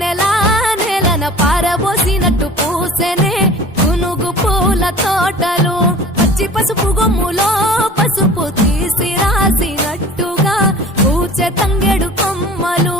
వెన్నెలా నేలన పారబోసినట్టు పూసెనే గునుగు పూల తోటలు పచ్చి పసుపు గొమ్ములో పసుపు తీసి రాసినట్టుగా పూచె తంగెడు కొమ్మలు